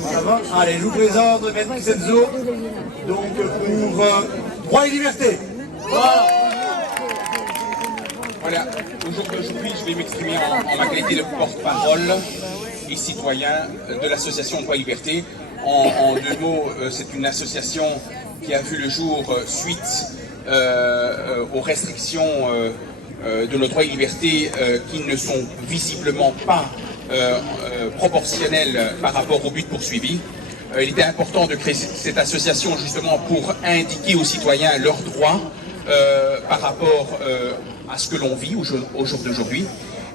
Ça va? Allez, je vous présente Maître Kenzo, donc pour droit et liberté. Voilà. Voilà, aujourd'hui je vais m'exprimer en ma qualité de porte-parole et citoyen de l'association Droit et Liberté. En deux mots, c'est une association qui a vu le jour suite aux restrictions de nos droits et libertés qui ne sont visiblement pas proportionnelles par rapport au but poursuivi. Il était important de créer cette association justement pour indiquer aux citoyens leurs droits par rapport à ce que l'on vit au jour d'aujourd'hui.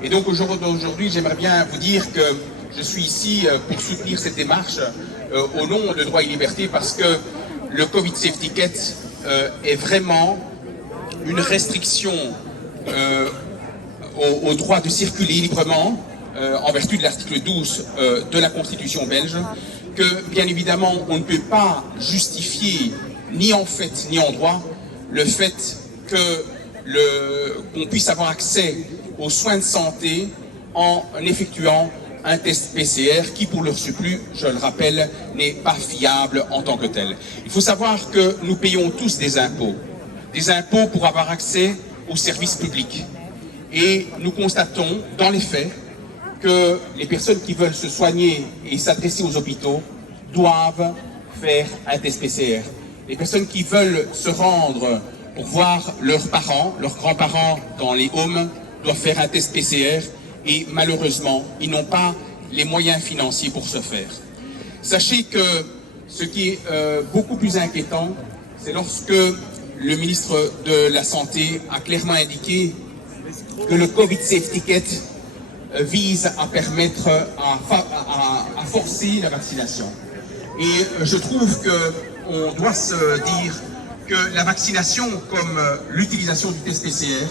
Et donc au jour d'aujourd'hui, j'aimerais bien vous dire que je suis ici pour soutenir cette démarche au nom de Droit et Liberté parce que le Covid Safety Ticket est vraiment une restriction au droit de circuler librement en vertu de l'article 12 de la Constitution belge, que bien évidemment on ne peut pas justifier ni en fait ni en droit le fait qu'on puisse avoir accès aux soins de santé en effectuant un test PCR qui, pour leur surplus, je le rappelle, n'est pas fiable en tant que tel. Il faut savoir que nous payons tous des impôts pour avoir accès aux services publics. Et nous constatons, dans les faits, que les personnes qui veulent se soigner et s'adresser aux hôpitaux doivent faire un test PCR. Les personnes qui veulent se rendre pour voir leurs parents, leurs grands-parents dans les homes, doivent faire un test PCR et malheureusement, ils n'ont pas les moyens financiers pour ce faire. Sachez que ce qui est beaucoup plus inquiétant, c'est lorsque le ministre de la Santé a clairement indiqué que le Covid Safety Ticket vise à permettre, à forcer la vaccination. Et je trouve qu'on doit se dire que la vaccination, comme l'utilisation du test PCR,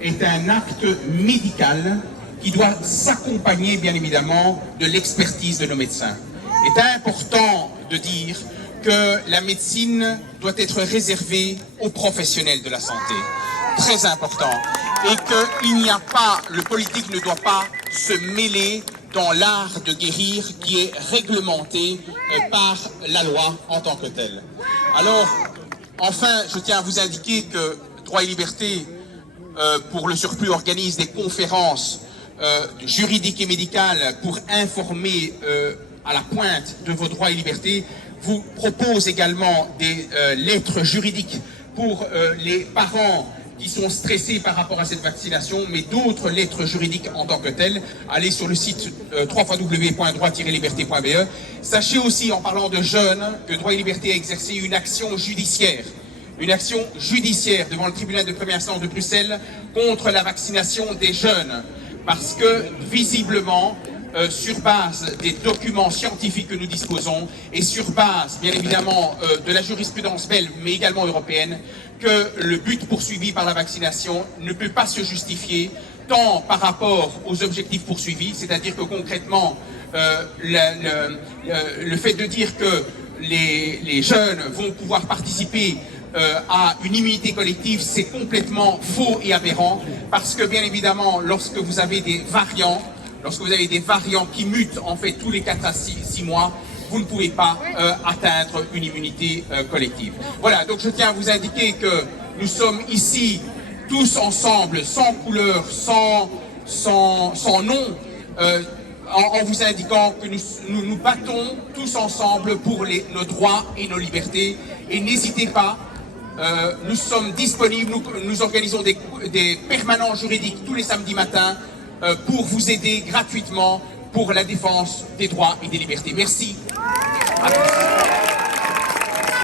est un acte médical qui doit s'accompagner, bien évidemment, de l'expertise de nos médecins. Il est important de dire que la médecine doit être réservée aux professionnels de la santé. Très important. Et qu'il n'y a pas, le politique ne doit pas se mêler dans l'art de guérir qui est réglementé par la loi en tant que telle. Alors, enfin, je tiens à vous indiquer que Droit et Liberté, pour le surplus, organise des conférences juridiques et médicales pour informer à la pointe de vos droits et libertés, vous propose également des lettres juridiques pour les parents qui sont stressés par rapport à cette vaccination, mais d'autres lettres juridiques en tant que telles. Allez sur le site www.droit-liberté.be. Sachez aussi, en parlant de jeunes, que Droit et Liberté a exercé une action judiciaire devant le tribunal de première instance de Bruxelles contre la vaccination des jeunes. Parce que, visiblement, sur base des documents scientifiques que nous disposons et sur base, bien évidemment, de la jurisprudence belge, mais également européenne, que le but poursuivi par la vaccination ne peut pas se justifier tant par rapport aux objectifs poursuivis, c'est-à-dire que concrètement, le fait de dire que les jeunes vont pouvoir participer à une immunité collective, c'est complètement faux et aberrant, parce que bien évidemment, lorsque vous avez des variants qui mutent en fait tous les 4 à 6 mois, vous ne pouvez pas atteindre une immunité collective. Voilà, donc je tiens à vous indiquer que nous sommes ici tous ensemble, sans couleur, sans nom, en vous indiquant que nous nous battons tous ensemble pour nos droits et nos libertés. Et n'hésitez pas, nous sommes disponibles, nous organisons des permanences juridiques tous les samedis matins pour vous aider gratuitement pour la défense des droits et des libertés. Merci. À tous.